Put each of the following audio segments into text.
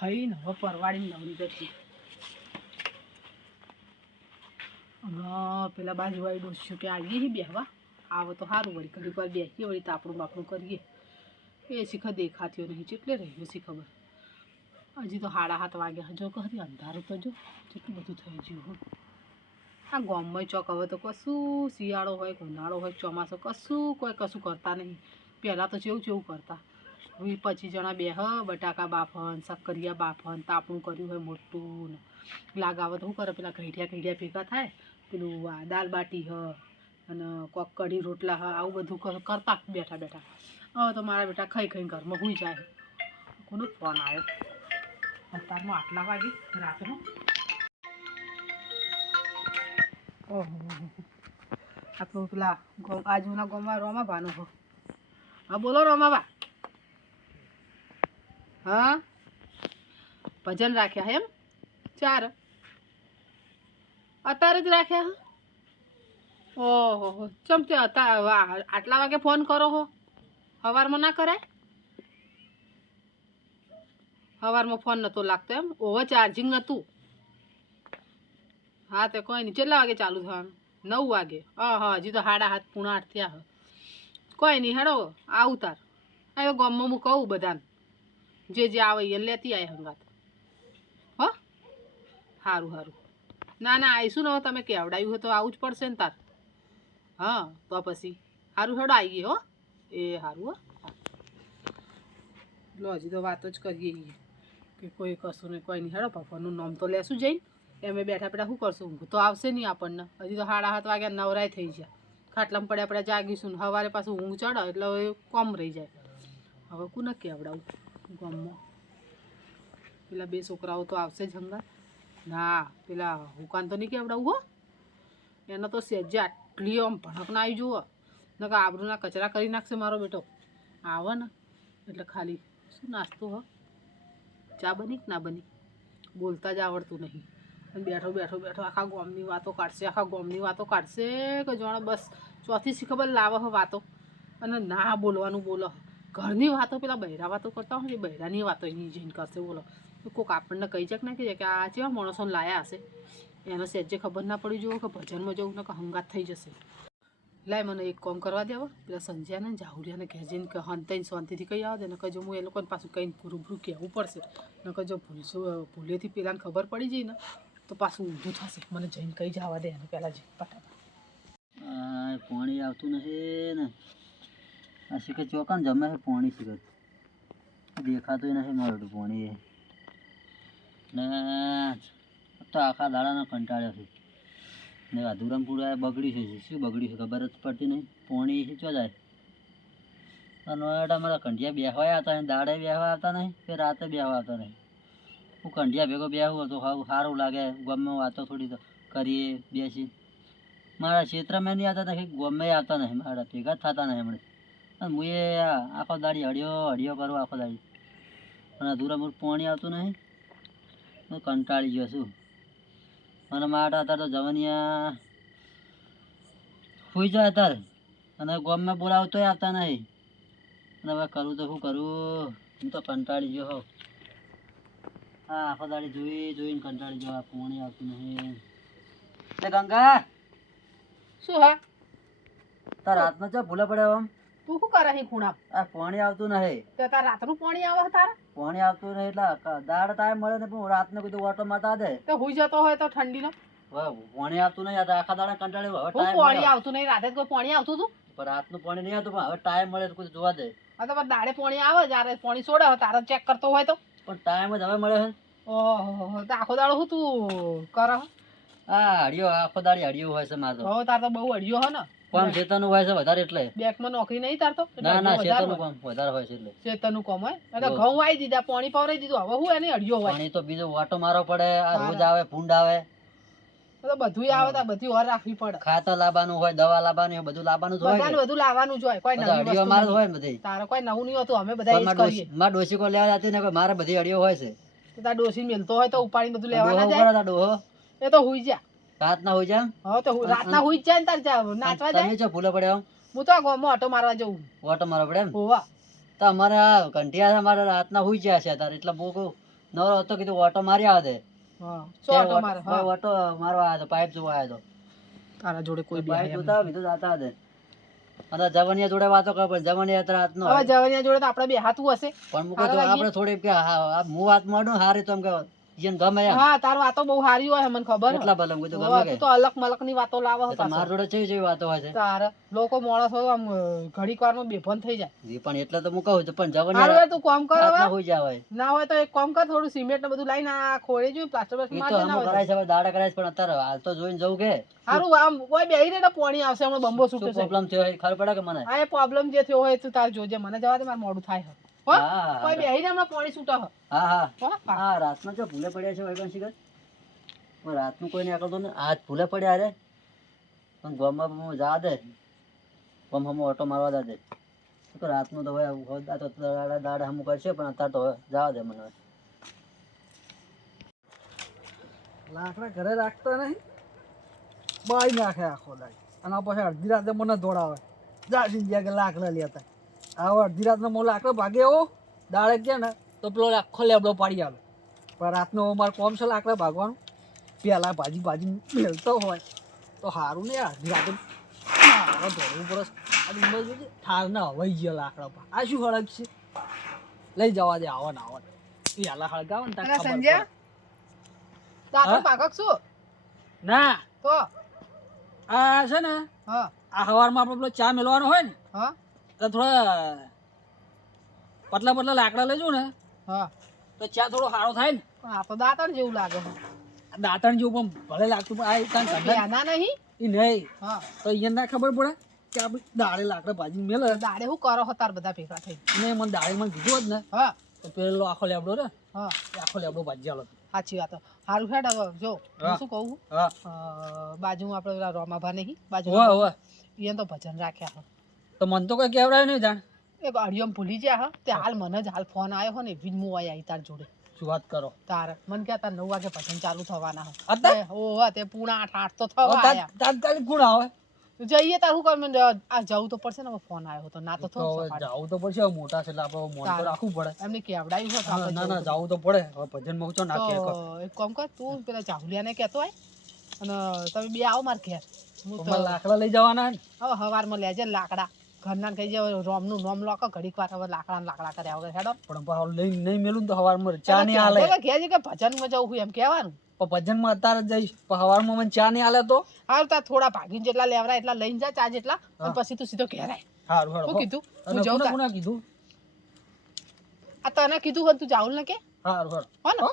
ખાઈને હવે પરવાડીને નવરી જતી. પેલા બાજુવાળી ડોસ્યું કે આવીએ બેહવા આવો તો સારું વળી ઘડી પર બેસીએ વળી તાપણું બાપણું કરીએ. એ શીખર દેખાતી નહીં ચેટલે રહ્યો શી ખબર. હજી તો 7:30 વાગ્યા જો કહી અંધારું તો જો કેટલું બધું થઈ ગયું. આ ગામમાં ચોક હવે તો કશું શિયાળો હોય ઉનાળો હોય ચોમાસો કશું કરતા નહીં. પહેલાં તો જેવું કરતા 25 જણા બેહ બટાકા બાફન શક્કરિયા બાફન તાપણું કર્યું હોય મોટું લાગાવે તો શું કરે પેલા ઘડિયા ભેગા થાય પેલું દાલ બાટી અને કોક કઢી રોટલા આવું બધું કરતા બેઠા બેઠા. હવે તો મારા બેટા ખાઈ ઘરમાં હુઈ જાય. કોનો ફોન આવ્યો અત્યારમાં આટલા વાગે રાતનો? ઓહો આપણું પેલા આજુના ગામમાં રોમાભાનો હો. હા બોલો રોમાબા. હા ભજન રાખ્યા એમ 4 અત્યારે જ રાખ્યા? ઓહો ચમ તે આટલા વાગે ફોન કરો હો? સવારમાં ના કરાય? સવારમાં ફોન નહોતો લાગતો એમ? ઓવર ચાર્જિંગ નહોતું? હા તે કોઈ નહીં. કેટલા વાગે ચાલુ થવાનું? 9 વાગે? હા હજી તો 7:30 પોણા 8 થયા. કોઈ નહીં હેડો આવું તાર. હવે ગામમાં હું કહું બધાને જે આવે એ લેતી આવે હંગાત. હો સારું. ના આવીશું ને તમે કેવડાવ્યું હોય તો આવું જ પડશે ને તાર. હા તો પછી સારું હેડો આવીએ હો. એ સારું હો. લો હજી તો વાતો જ કરીએ કે કોઈ કશું નહીં કોઈ નહીં હેડો ભગવાનનું નામ તો લેશું જઈને. અમે બેઠા શું કરશું? ઊંઘ તો આવશે નહીં આપણને. હજી તો 7:30 વાગ્યા નવરાય થઈ ગયા. ખાટલામાં પડ્યા જાગીશું ને સવારે પાછું ઊંઘ ચડે એટલે હવે કોમ રહી જાય. હવે કોને કેવડાવું ગામમાં? પેલા 2 છોકરાઓ તો આવશે જ હંગાત. ના પેલા હુકાન તો નહીં કેવડાવું હો. એને તો સહેજે આટલી આમ ભણક ના આવી જુઓ નકર આબરૂના કચરા કરી નાખશે મારો બેટો. આવે ને એટલે ખાલી શું નાસ્તો હો ચા બની કે ના બની બોલતા જ આવડતું નહીં. અને બેઠો આખા ગામની વાતો કાઢશે કે જાણે બસ ચોથી શી ખબર લાવે હો વાતો. અને ના બોલવાનું બોલો. ઘરની વાતો પેલા બૈરા વાતો કરતા હોય ને બૈરાની વાતો એની જઈને કરશે બોલો. તો કોઈક આપણને કહી જાય કે ના કહી જાય કે આ કેવા માણસોને લાયા હશે. એને સહેજે ખબર ના પડી જુઓ કે ભજનમાં જવું ને કે હંગાત થઈ જશે. લાય મને એક કામ કરવા દેવા પેલા સંજ્યાને જાહુરિયાને ઘેર જઈને કે હંતાઈને શાંતિથી કહી આવે ને કહી જો હું એ લોકોને પાછું કંઈ રૂબરૂ કહેવું પડશે ને કહી જો ભૂલેથી પેલાને ખબર પડી જાય ને તો પાછું ઊંધું થશે. મને જઈને કહી જવા દે એને પહેલાં જ ફટાફટ. પાણી આવતું નથી ને આ શીખે ચોકાને જમે છે પાણી શીખે દેખાતું નથી મારું પાણી ને તો આખા દાડાનો કંટાળ્યો છે ને અધુરમપુરા બગડી છે. શું બગડ્યું છે ખબર જ પડતી નહીં. પાણી ચો જાય અને મારા કંઢિયા બેહવા આવતા નહીં દાડે બેહવા આવતા નહીં કે રાતે બેહવા આવતા નહીં. હું કંઢિયા ભેગો બેહું તો સારું લાગે. ગમે વાતો થોડી કરીએ બેસી. મારા ક્ષેત્રમાં નહીં આવતા કે ગમે આવતા નહીં મારા ભેગા જ થતા નહીં હમણાં. અને હું એ આખો દાડી હળિયો કરું આખો દાડી અને અધૂરામૂર પાણી આવતું નહીં. હું કંટાળી ગયો છું. અને મારા અત્યારે તો જવાનિયા સુઈ જાય અત્યારે અને ગામમાં બોલાવતોય આવતા નહીં. અને હવે કરું તો શું કરું? હું તો કંટાળી ગયો હોઉં. હા આખો દાડી જોઈને કંટાળી ગયો. પાણી આવતું નહીં. ગંગા શું હા તાર રાતનો ચા ભૂલા પડે આમ તું શું કરે છે ખૂણા? આ પાણી આવતું નહીં. તો તાર રાતનું પાણી આવે તારે? પાણી આવતું નહીં એટલે દાડ ટાઈમ મળે ને પણ રાતનો કીધું ઓટો મારતા દે તો હુઈ જતો હોય તો ઠંડીનો પાણી આવતું નહીં. આખા દાડા કંટાળ્યો. હવે ટાઈમ પાણી આવતું નહીં. રાતે કોઈ પાણી આવતું હતું પણ રાતનું પાણી નહીં આવતું. પણ હવે ટાઈમ મળે તો કોઈ જોવા દે. હા તો દાડે પાણી આવે જયારે પાણી છોડે તારે ચેક કરતો હોય તો પણ ટાઈમ જ હવે મળે છે. ઓહો તો આખો દાડો શું તું કર? હા હડિયો આખો દાડી હડિયું હોય છે મારે. હો તાર તો બહુ હડિયો હે ને. પણ શેતાનું હોય છે વધારે એટલે બેંકમાં નોકરી નહીં તાર તો? ના શેતાનું કામ વધારે હોય છે એટલે શેતાનું કામ હોય એટલે ઘઉં વાઈ દીધા પાણી પવરાઈ દીધું. હવે હું એને હડિયો હોય પાણી તો બીજો વાટો મારવો પડે. આ રોજ આવે ભૂંડ આવે તો બધું આવે તો બધી ઓર રાખવી પડે. ખાતર લાવવાનું હોય દવા લાવવાનું હોય બધું લાવવાનું જ હોય. બધું લાવવાનું જ હોય. કોઈ નવી વસ્તુ મારે હોય બધી. તારે કોઈ નવું નહીં હોતું. અમે બધા એ જ કરીએ. મારા ડોસી કો લેવા જતી ને મારે બધી અડિયો હોય છે. તો તાર ડોસી મેલતો હોય તો ઉપાડી બધું લેવા ના જાય. ડોહો એ તો હુઈ જા. રાતના હોય છે. હા તો રાતના હુઈ જ જાય ને તાર નાચવા જાય. તમે જો ભૂલે પડે આમ હું તો ગામમાં ઓટો મારવા જઉં. ઓટો મારવા પડે એમ? હોવા તો અમારે કંઠિયા અમારે રાતના હુઈ જાય છે તારે એટલે બહુ નવરો હતો કીધું ઓટો મારી આવે દે હા સો ઓટો મારે હા ઓટો મારવા આવ્યો તો પાઇપ જોવા આવ્યો તારા જોડે કોઈ તો પાઇપ જોતા કીધું જાતા દે અને જવનિયા જોડે વાતો કરે પણ જવનિયા તો રાતનો હવે જવનિયા જોડે તો આપણે બે હાથું હશે પણ મૂકો તો આપણે થોડી કે હું વાત માંડું હારી તો એમ કે જેને ગમે એમ હા તાર વાતો બહુ સારી હોય મને ખબર એટલા ભલે કીધું ગમે કે તો અલગ મલક ની વાતો લાવે તો માર જોડે જેવી વાતો હોય છે તારે લોકો માણસ હોય આમ ઘડીક વારમાં બેભાન થઈ જાય પણ એટલે તો હું કહું છું પણ જવનિયા હારું તું કામ કર હવે હોઈ જાય ના હોય તો એક કામ કર થોડું સિમેન્ટ ને બધું લઈને આ ખોળે જોઈ પ્લાસ્ટર એ તો હમ કરાય છે દાડા કરાય છે પણ અત્યારે હાલ તો જોઈને જવું કે હારું આમ કોઈ બેહી રે પાણી આવશે હમણાં બંબો શું છૂટે છે પ્રોબ્લેમ થયો એ ખબર પડે કે મને હા એ પ્રોબ્લેમ જે થયો હોય તું તાર જોજે મને જવા દે મારે મોડું થાય હો હા કોઈ બેહી રે હમણાં પાણી છૂટે હા હા હો હા રાતમાં જો ભૂલે પડ્યા છે ભાઈ શિખર પણ રાતનું કોઈ નહીં આકલતો ને આજ ભૂલે પડ્યા રે પણ ગામમાં જા દે ગામ ઓટો મારવા દે તો રાતનું તો હવે દાડા હમું કરશે પણ અત્યારે તો જવા દે મને લાકડા ઘરે રાખતા નહીં બાળી નાખે આખો દાડી અને પછી અડધી રાતે મને દોડાવે જાસી ગયા કે લાકડા લેતા હવે અડધી રાતનો મો લાકડો ભાગે એવો દાડે ગયા ને તો પેલો આખો લેબડો પાડી આવે પણ રાતનો મારે કોમ છે લાકડા ભાગવાનું પહેલાં ભાજી મેળતો હોય તો સારું ને અડધી રાતે મારે દોડવું પડે આ ઉંમર જોજે ઠાર ના હવાઈ ગયા લાકડા પર આ શું હળગ છે લઈ જવા દે આવો ને આવો પહેલાં હળગાવે ને ત્યાં ખબર પડે. તારો પાકક શું ના તો આ છે ને હા આ સવારમાં આપણે પેલો ચા મેળવાનો હોય ને હા તો થોડા પતલા લાકડા લેજો ને હા તો ચા થોડો સારો થાય ને પણ આ તો દાંતણ જેવું લાગે છે દાંતણ જેવું પણ ભલે લાગતું પણ આ એકદમ બેના નહીં એ નહીં હા તો અહીંયા ના ખબર પડે કે આપણે દાળે લાકડા ભાજી મેલે દાડે શું કરો છો તાર બધા ભેગા થઈ ને મને દાળે મને કીધું હોત ને હા તો પેલો આખો લેબડો ને હા એ આખો લેબડો ભાજી આલો સાચી વાત હારું હેડ હવે જો હું શું કહું હા બાજુમાં આપણે પેલા રોમાભા નહીં બાજુ હોય હોય એને તો ભજન રાખ્યા હો તો મને તો કઈ કહેવડાય નહીં જાણ એ અડિયમ ભૂલી ગયા હા તે હાલ મને જ હાલ ફોન આવ્યો હો ને એવી જ હું આવી તાર જોડે શું વાત કરો તારે મને કે તાર 9 વાગે ભજન ચાલુ થવાના હો અત્યારે? ઓહો તે પૂણા 8 તો થવા આયા તાત્કાલિક ગુણ આવે જઈએ તાર શું કર આ જવું તો પડશે ને ફોન આવ્યો તો ના તો તો હવે જાવું તો પડશે હવે મોટા છે એટલે આપણે મોન તો રાખવું પડે એમને કેવડાયું હોત આપણે ના ના જાવું તો પડે હવે ભજનમાં હું ચો નાખીએ તો એક કામ કર તું પેલા ચાહુલિયાને કહેતો હોય અને તમે બે આવો માર ઘેર હું તો લાકડા લઈ જવાના ને હવે હવારમાં લેજે લાકડા ઘરના કઈ જાય રોમનું નોમ લોક ઘડીક વાર હવે લાકડા કર્યા વગર હેડો પણ ભાવ લઈ નહીં મેલું તો હવારમાં ચા નહીં આલે ઘેર કે ભજનમાં જવું એમ કહેવાનું પણ ભજનમાં અત્યારે જ જઈશ પણ હવારમાં મને ચા નહીં આલે તો હારું તાર થોડા ભાગીને જેટલા લેવરા એટલા લઈને જા ચા જેટલા અને પછી તું સીધો ઘેર આય સારું શું કીધું અને હું જાઉં કોને કીધું આ તને કીધું હોય તું જાઉલ ને કે સારું હો ને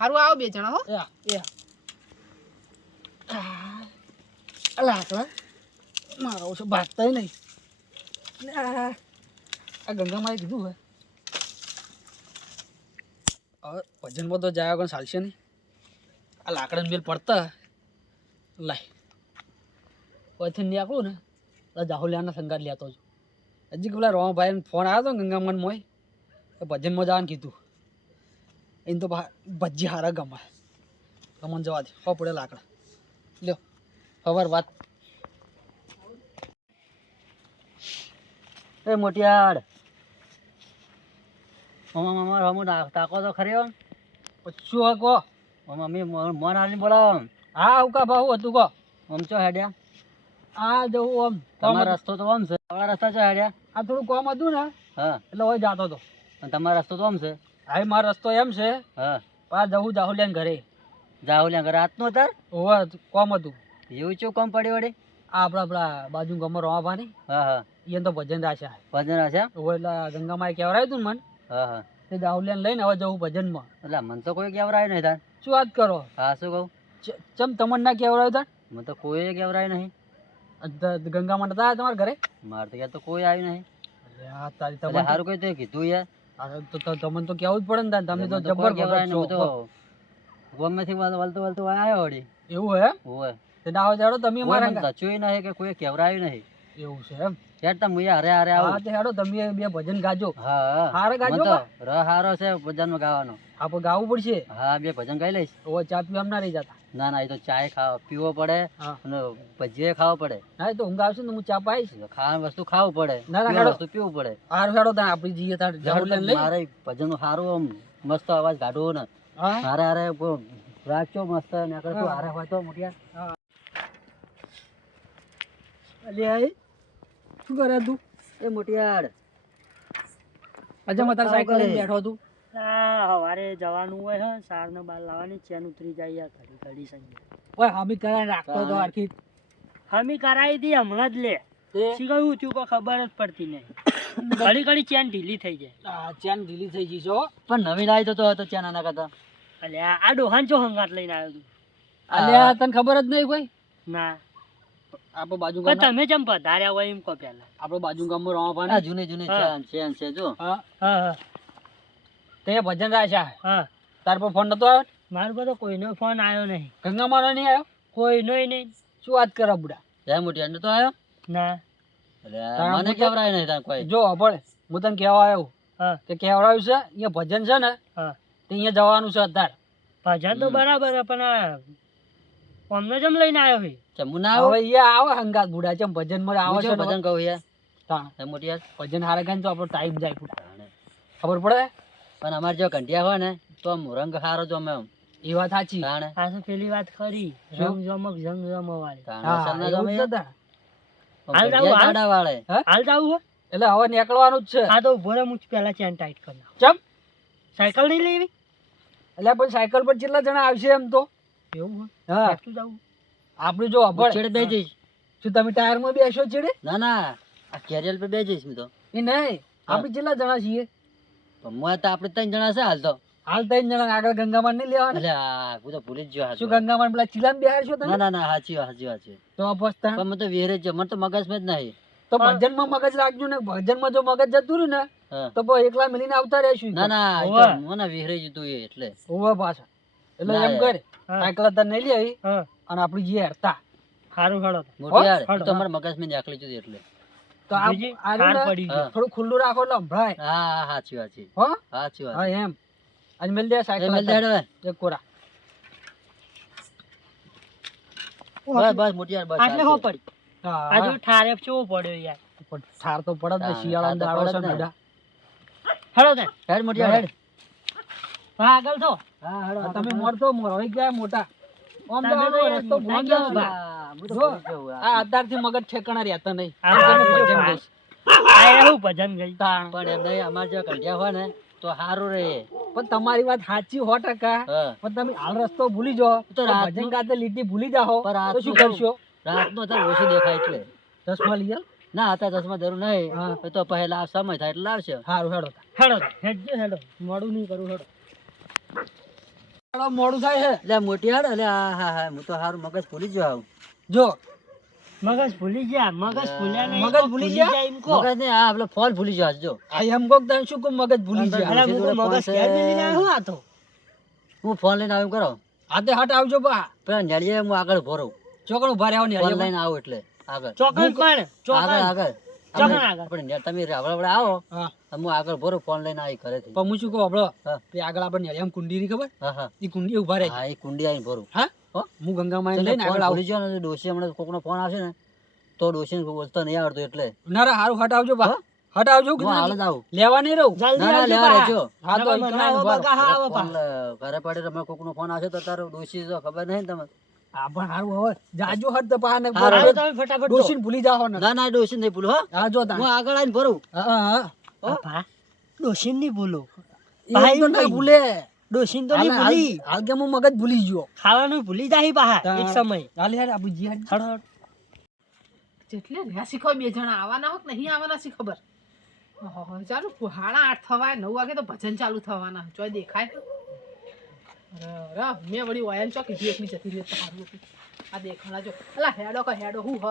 હારું આવો બે જણા હો એ લાકડા મારો ઓછો ભાગતા નહીં આ ગંગામાએ કીધું હે હવે ભજનમાં તો જાય આગળ ચાલશે નહીં આ લાકડાને મેલ પડતા લાય પછી નીકળું ને તો જાહુલિયાના સંગાત લેતો છું હજી પેલા રોમાભાઈને ફોન આવ્યો હતો ગંગામાન મોય તો ભજનમાં જવાનું કીધું એને તો ભજી હારા ગમે ગમન જવા દે હો પડે લાકડા લ્યો ખબર વાત એ મોટિયાડ મામા હમું તાકો તો ખરી હો શું હે કહો મમ્મી મોન હાલી બોલાવો હા ઉકા ભાવ હતું કહો આમ ચો હેડ્યા આ જવું આમ તમારો રસ્તો તો આમ છે તમારા રસ્તા ચો હેડ્યા આ થોડું કોમ હતું ને હા એટલે હોય જાતો હતો અને તમારો રસ્તો તો આમ છે હા મારો રસ્તો એમ છે હા પા જવું જાહુલિયાને ઘરે જાહુલિયા ઘરે રાતનું અત્યારે હોવે કોમ હતું એવું ચેવું કામ પડ્યું વળી આ આપણા બાજુ ગમો રોમાભાની હા હા એને તો ભજન રાખ્યા ભજન છે હોય એટલે ગંગામાએ કહેવરાયું હતું ને મને હા હા તે જાહુલિયાને લઈને હવે જવું ભજનમાં એટલે મને તો કોઈ કેવરાય નહીં તાર શું વાત કરો હા શું કહું ચમ તમને ના કહેવરાયું તા મને તો કોઈ કેવરાય નહીં ગંગામાં નતા આવ્યા તમારા ઘરે મારે તો યાર તો કોઈ આવ્યું નહીં અરે આ તારી એટલે તમને સારું કઈ તો કીધું યાર તમને તો કહેવું જ પડે ને તાન, તમે તો મને તો કોઈ જબર કહેવરાય ભગત નહીં, છો. હું તો ગમેથી વળતું વળતું આવ્યો વળી એવું હે હોય તે ના હોય તો હેડો તમે કોઈ અમારા મને ધચ્યું નહીં કે કોઈ કેવરાયું નહીં એવું છે એમ યાર તમે હારે હારે હા આવો તે હેડો તમે બે ભજન ગાજો હા હારે ગાજો મને તો બા. ર હારો છે ભજનમાં ગાવાનો આપણે ગાવું પડશે હા બે ભજન ગાઈ લઈશ હવે ચા પીવા ના રહી જતા ના ના એ તો ચાય ખાવ પીવો પડે હા અને ભજીએ ખાવો પડે હા એ તો ઊંઘ આવશે ને હું ચા પાઈશ ખાવાની વસ્તુ ખાવું પડે ના, ના, પીવાની હેડો. વસ્તુ પીવું પડે હારું હેડો તાન આપણે જઈએ તાર જાહુલિયાને લઈ મારે ભજનનું સારું આમ મસ્ત અવાજ કાઢવો ને હા હારે હારે રાખજો મસ્ત ને આગળ તું હારે હોય તો મોટિયા અલ્યા શું કરે તું એ મોટિયાડ અજે મતાર સાયકલ લઈને બેઠો તું સવારે જવાનું હોય હે સારને બાર લાવવાની ચેન ઉતરી જાય યાર ઘડી ઘડી સંગે ઓય હમી કરાય રાખતો તો આખી હમી કરાવી દી હમણાં જ લે તે શી કહ્યું થયું કોઈ ખબર જ પડતી નહીં ઘડી ઘડી ચેન ઢીલી થઈ જાય આ ચેન ઢીલી થઈ ગઈ છો પણ નવી લાવી તો ત્યાં નાના કરતા અલ્યા આ ડોહાન ચો હંગાત લઈને આવ્યો તું અલ્યા તને ખબર જ નહીં કોઈ ના આપણો બાજુ પણ ગામ તમે જેમ પધાર્યા હોય એમ કહો પેલા આપણો બાજુ ગામમાં રવા આ પાણી જૂની જૂની હા. ચેન છે જો હા હા હા તે ભજન રાખ્યા હા તાર પર ફોન નતો આવ્યો મારા પર તો કોઈનો ફોન આવ્યો નહીં ગંગા મારો નહીં આવ્યો કોઈનો નહીં શું વાત કરે બુડા જય મોટિયાડ તો આવ્યો ના અરે મને કેવરાય નહીં તાર કોઈ જો પડે હું તને કહેવા આવ્યો હા કે કહેવડાવ્યું છે અહીંયા ભજન છે ને હા તે અહીંયા જવાનું છે અત્યારે ભજન તો બરાબર હે, પણ આ અમને જેમ લઈને આવ્યો હોય ચમુ ના હવે આવો અહીંયા આવે હંગાત બુડા છે ભજન માં આવે છે ભજન કહું યાર તાણ. જય મોટિયાડ ભજન હારે ગાઈને તો આપણો ટાઈમ જાય બુડા ખબર પડે પણ અમારે જો કંટિયા હોય ને તો આમ રંગ હારો જો અમે એ વાત સાચી તાણે આ તો પેલી વાત ખરી શું? જંગ જમક વાળી તાણે હા સરના એવું તમે જ છે તાણ. હાલ જાવું, કંટિયા હાલ? ગાડા વાળે હાલ જાવું હે એટલે હવે નીકળવાનું જ છે આ તો ઉભો રહે, હું પેલા ચેન ટાઈટ કરી નાખું. ચમ સાયકલ નહીં લેવી એટલે પણ સાયકલ પર કેટલા જણા આવશે એમ તો એવું હોય હા એકલું જાવું આપણું જો છેડે અભળ બે જઈશ શું તમે ટાયર માં બેસો છેડે ના ના આ કેરિયર પર બે જઈશ હું તો એ નહીં આપણે કેટલા જણા છીએ પણ મોય તો આપણે 3 જણા છે હાલ તો હાલ 3 જણા આગળ ગંગામાં નહીં લેવાના એટલે આ હું તો ભૂલી જ ગયો શું હાચું. ગંગામાં પેલા ચીલામ બેહાડશો તમે ના ના ના સાચી વાત છે તો અપસ્તા પણ મને તો વેરે જ છે મને તો મગજમાં જ નહીં તો ભજનમાં મગજ રાખજો ને ભજનમાં જો મગજ જતું રહ્યું ને હા. તો પછી એકલા મિલીને આવતા રહેશું ના ના એ તો હોવે. મને વેરે જતું એ એટલે હોવે પાછા એટલે ના એમ યાર. કરે હા. સાયકલ અત્યારે નહીં લે આવી હા અને આપણી જે હેરતા સારું હળો મોટી યાર હળો. એ તો મારા મગજમાં નાખલી જતી એટલે તો આ બીજી આ રહ્યું હાર ને, પડી હા. ગઈ. થોડું ખુલ્લું રાખો એટલે સંભળાય હા હા સાચી વાત છે હો સાચી વાત હા એમ આજ મેલ દે એ સાયકલ મેલ દે અત્યારે. હવે. એક કોરા બસ બસ મોટી યાર બસ આટલે હો ચાલશે. પડી હા આ જો ઠારે કેવો પડ્યો યાર પણ ઠાર તો પડે જ ને હા, શિયાળાનો ઠાર તો દાડો છે પડે જ ને. ને બેટા. હળો ને હેડ મોટી યાર હેડ. હા આગળ થો હા હેડો, આ આગળ તમે તો. મોરતો મોરવાઈ ગયા મોટા આમ તમે તો તો આનો યાર રસ્તો મોટા ભોંજ ગયા છે. બા. હા, હું તો જો, ભૂલી જ જાઉં. આ અત્યારથી મગજ ઠેકાણા રહેતા નહીં આ તમે બધું ભજન જો ગઈશ. આ એવું ભજન ગઈ તાણ. પણ એમ નહીં અમારે જો કંટિયા હોય ને તો સારું રહે પણ તમારી વાત સાચી 100%. હા પણ તમે હાલ રસ્તો ભૂલી જાઓ તો તો રાતનું- ભજન ગાતે લીટી ભૂલી જાઓ પણ તો શું રાતનું કરશો રાતનો અત્યારે ઓછું દેખાય એટલે ચશ્મા લઈ આલ. ના અત્યારે ચશ્મા જરૂર નહીં હા. એ તો પહેલા સમય થાય એટલે લાવશે હારું હેડો હેડો હેડજો હેડો મોડું નહીં કરું હેડો હેડો, મોડું થાય છે એટલે મોટી હાડ એટલે હા હા હા હું તો સારું મગજ ભૂલી જ જાઉં જો મગજ ભૂલી ગયા મગજ ભૂલ્યા નહીં મગજ ભૂલી ગયા? જાય એમ કહો મગજ ને હા પેલો ફોન ભૂલી જાવ જો આ એમ કોક તને શું કહું મગજ ભૂલી અંદર ગયા અલા જોડે મુકો મગજ પાસે- ઘેર મેલીને આવ્યો આ તો હું ફોન લઈને આવું કરો હાથે હાથ આવજો બા પેલા નળીએ હું આગળ ભરું ચોકડ ઉભા રહેવા ને ફોન લઈને આવું એટલે આગળ ચોકન પણ આગળ ચોકન આગળ ચોકન આગળ આપણે ને તમે રાવડા આવો હા તો હું આગળ ભરું ફોન લઈને આવી ઘરેથી પણ હું શું કહું આપણો હા. પેલી આગળ આપણે એમ કુંડી ની ખબર હા હા એ કુંડી ઉભા રહે હા એ કુંડી આવીને ભરું હા હો? હું ગંગામાં એટલે લઈને ફોન આગળ આવું ભૂલી જાઓ ને ડોશી હમણાં કોકનો ફોન આવશે ને તો ડોશીને બોલતો નહીં આવડતું એટલે ના રા હારું હટ આવજો બા હટ આવજો હું હાલ જ આવું લેવા નહીં રહું જલ્દી ના ના આવજો લેવા બા. રહેજો હા તો નકર ઈ મને કણાય આવો ઉભા રહો. બગા હા આવો ફોન પા. ઘરે પડે તમારે કોકનો ફોન આવશે તો તારો ડોશી તો ખબર નહીં ને તમે હા પણ હારું હવે જાજો હટ તો પા ને હારું. હાલો તમે ફટાફટ જો. ડોશીને ભૂલી જાઓ ને ના ના ડોશી નહીં ભૂલો હો હા જો તાન. હું આગળ આવીને ભરું હા હા હા આ ભા ડોશીન નહીં ભૂલો એ ભાઈ તો ના ભાઈ. ભૂલે ડોશીન તો નહીં હાલ- હાલ- ભૂલી હાલ કે હું મગજ ભૂલી ગયો ખાવાનું ભૂલી જાય બહાર હા. એક સમય હાલ યાર આપણે જી હાલ. હળો જેટલે રહ્યા શીખો બે જણા આવવાના હોત નહીં આવવાના શી ખબર ઓહો, ચાલુ 8:30 થવાય 9 વાગે તો ભજન ચાલુ થવાના ચોય દેખાય મેં વળી વાયન ચો કીધી એકલી જતી રહી તો સારું હતું. આ દેખાણા જો અલા હેડો કે હેડો હું હ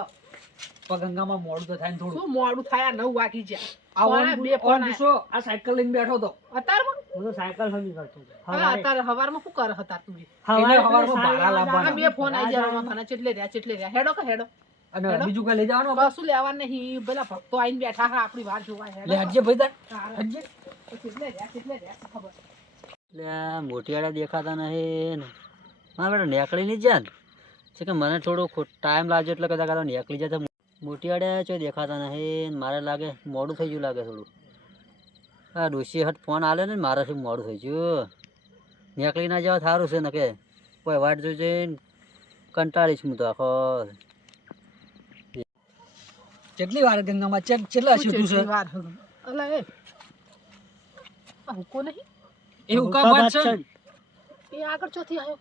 પણ ગંગામાં મોડું તો થાય ને થોડું શું મોડું થાય આ 9 વાગી ગયા આ ફોન ઓન બે ફોન ઓન પૂછો, આ સાયકલ લઈને બેઠો તો અત્યારમાં હું તો સાયકલ હમી કરતો હતો. હા હવારે અત્યારે હવારમાં શું કરે હતા તું એને હવારે હવારમાં સાડા ભાડા લાવવાના. આ બે ફોન આવી જાય રમવાના ચેટલે રહ્યા હેડો કે હેડો અને હેડો. બીજું કઈ લઈ જવાનું આપણે? કશું લેવા નહીં પેલા ભક્તો આવીને બેઠા હા આપણી વાર જોવા લે હટજે ભાઈ તાર તારે. હટજે તો ચેટલે રહ્યા શી ખબર એટલે આ મોટિયાળા દેખાતા નહીં ને હા બેટા નીકળી નહીં જાય ને છે કે મને થોડો ટાઈમ લાગ્યો એટલે કદાચ આ નીકળી જાય તો મોટિયાળા ચો દેખાતા નહીં ને મારે લાગે મોડું થઈ ગયું લાગે થોડું આ ડોશી હટ ફોન આલે ને મારાથી મોડું થઈ ગયું નીકળી ના જાવ સારું છે ને કે કોઈ વાટ જોઈ કંટાળીશ હું તો આખો. કેટલી વાર ગંગામાં કેટલા શું સીધું છે ચેટલી વાર હે? અલા એ આ હુકો નહીં એવું કા વાત છે એ આગળ ચોથી આવ્યો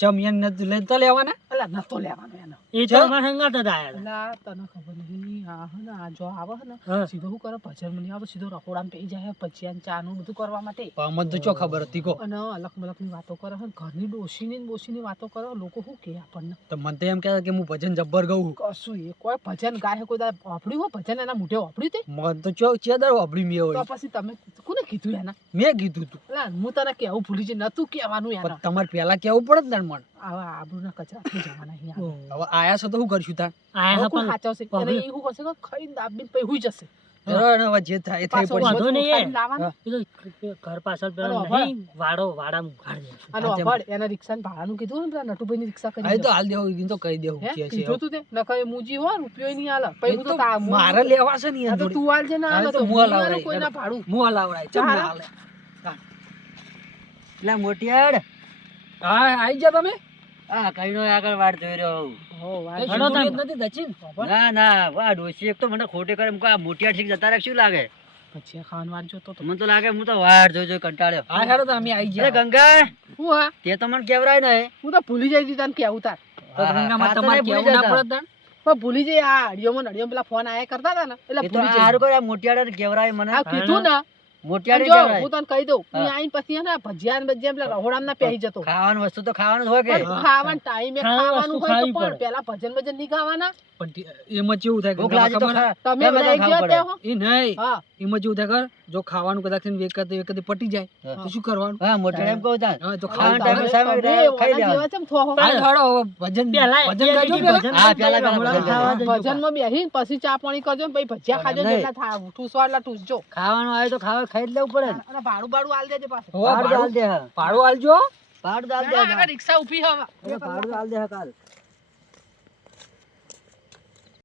જમિયન નથી લેતા લેવાના અલા નતો લેવાનો એનો એ તો અમારા સંગાત જ આયા અલા તને ખબર નહીં આ હે ને આ જો આવે હે ને હા. સીધો શું કરે ભજન મને આવે સીધો રખોડામાં પી જાય ભજીયા ચા નું બધું કરવા માટે પણ મને તો ચો ખબર હતી કો અને અલગ મલકની વાતો કરે હે ઘરની ડોશીની ને બોશીની વાતો કરે લોકો શું કે આપણને તો મને તો એમ કહે કે હું ભજન જબ્બર ગાઉં કશું એ કોઈ ભજન ગાય કોઈ દાડે વાપર્યું હો ભજન એના મોઢે વાપર્યું તે મને તો ચો ચેદર વાપરી મેં તો વળી પછી તમે કોને કીધું એના મેં કીધું તું અલા હું તને કેવું ભૂલી જઈ નતું કહેવાનું પણ એના તમારે પહેલા કેવું પડે ને મને આવા આબરૂના કચરા થઈ જવાના અહીંયા હવે આયા છો તો શું કરશું તાર આયા કોણ પણ સાચવશે અને એ શું કરશે કે ખાઈને દાબીને પછી હુઈ જશે બરાબર, હવે જે થાય એ થઈ પાછો પડશે વાંધો બધું નહીં એ. ઉઠાઈને લાવવાનું. પેલો ઘર પાછળ પેલો અરે વાહ. નહીં વાડામાં ઉઘાડી દે. અને હા, તેમ. અભડ એને રિક્ષાને ભાડાનું કીધું ને પેલા નટુભાઈની રિક્ષા કરી આ તો દો. હાલ દેવું એ તો કહી દેવું હે? છે કીધું તું તે નકર એ મુજી હો રૂપિયો નહીં આલે પછી હું તો મારે લેવા છે ને આ એમ તો થોડી. તું આલ છે ને હા, આલે તો તો મું હું આલે હલાવડાય. કોઈના ભાડું મું હલાવડાય ચમ ના હાલે. એટલે મોટિયાડ હા આઈ જા તમે આ કઈનો આગળ વાટ જોઈ રહ્યો હોઉં. હો વાત કઈ હલો શીખવું તમે. જ નથી દચીન ના ના વાહ ડોશી એક તો મને ખોટે કરે મૂકો આ મોટિયાડ શીખ જતા રહે શું લાગે પછી ખાવાનું વાર જોતો તો મને તો લાગે હું તો વાટ જોઈ કંટાળ્યો. હા હેડો તો અમે આઈ અરે ગયા ગંગા હું હા તે તો મને કેવરાય ને હું તો ભૂલી જઈ તને કેવું તાર તો ગંગામાં તમારે ભૂલી કેવું ના જતા. પડે તાણ? પણ ભૂલી જઈ આ અડિયોમાં પેલા ફોન આયા કરતા હતા ને એટલે એ તો ભૂલી હારું જઈ કરે મોટિયાડ કેવરાય મને આ કીધું ને મોટિયાડ અને જો કેવરાય હું તને કહી દઉં હું હા. આઈને પછી હે ને ભજીયા ને ભજીયા પેલા રહોડામાં ના પહેરી જતો ખાવાનું વસ્તુ તો ખાવાનું જ હોય કે પણ ખાવાનું ટાઈમે ખાવાની ખાવાનું વસ્તુ હોય તો ખાવી પણ પડે. પેલા ભજન ભજન નહીં ખાવાના પણ એમાં કેવું થાય ભૂખ ગંગામાં લાગે તો ખબર? ખા. તમે કેમ ના બધા ખાવું ગયા પડે? ત્યાં હો? એ નહીં હા એમાં કેવું થાય ખબર? જો ખાવાનું કદાચ વેકતે પટી જાય હા. તો શું કરવાનું હા મોટિયાડ એમ કહું તાન. હા તો ખાવાનું ખાવાનું ટાઈમે ટાઈમે સામે ખાઈ તમે લેવાનું. જેવા ચમ થો હો? હાલ હેડો હવે ભજન પેલા ભજન ગાજો એ પેલા. ભજન હા, કરી પેલા હમણાં ભજન ખાવા ગાજો. જજો. ભજનમાં બેહીને પછી ચા પાણી કરજો ને પછી ભજીયા ખાજો નહીં. જેટલા થાય ઠૂસવા એટલા ઠૂસજો ખાવાનું આવે તો ખાવા ખાઈ જ લેવું પડે ને. અને ભાડું ભાડું આલ દેજે પાછું હોવે, ભાડું આલ ભાડું દે હા. ભાડું આલજો ભાડું આલ દે ના, હા. આગળ રિક્ષા ઊભી હવે ભાડું આલ દે હા કાલ.